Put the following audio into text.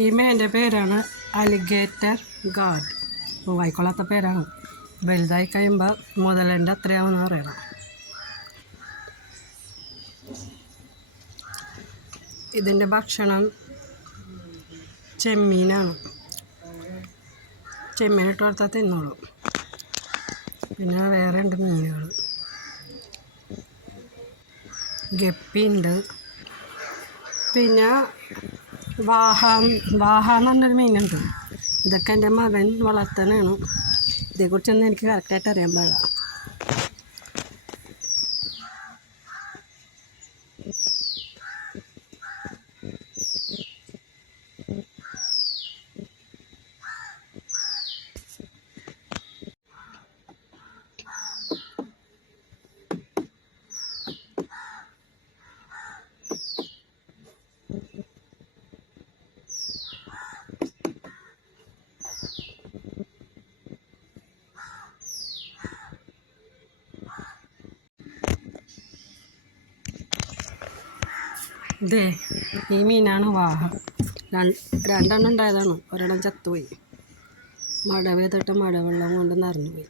ഈ മീനിൻ്റെ പേരാണ് അലിഗേറ്റർ ഗാഡ്. വായിക്കൊള്ളാത്ത പേരാണ്. വലുതായി കഴിയുമ്പോൾ മുതലിൻ്റെ അത്രയാണെന്ന് പറയണം. ഇതിൻ്റെ ഭക്ഷണം ചെമ്മീനാണ്. ചെമ്മീനിട്ട് കൊടുത്താൽ തിന്നോളൂ. പിന്നെ വേറെ ഉണ്ട് മീനുകൾ. ഗപ്പിയുണ്ട്. പിന്നെ വാഹ എന്ന് പറഞ്ഞൊരു മീനുണ്ട്. ഇതൊക്കെ എൻ്റെ മകൻ വളർത്തണതാണ്. ഇതേക്കുറിച്ചൊന്നും എനിക്ക് കറക്റ്റായിട്ട് അറിയാൻ പാടില്ല. ഇതേ ഈ മീനാണ് വാഹ. രണ്ടെണ്ണം ഉണ്ടായതാണ്. ഒരെണ്ണം ചത്തുപോയി. മഴ പെയ്തിട്ട് മഴവെള്ളം കൊണ്ട് നിറഞ്ഞു പോയി.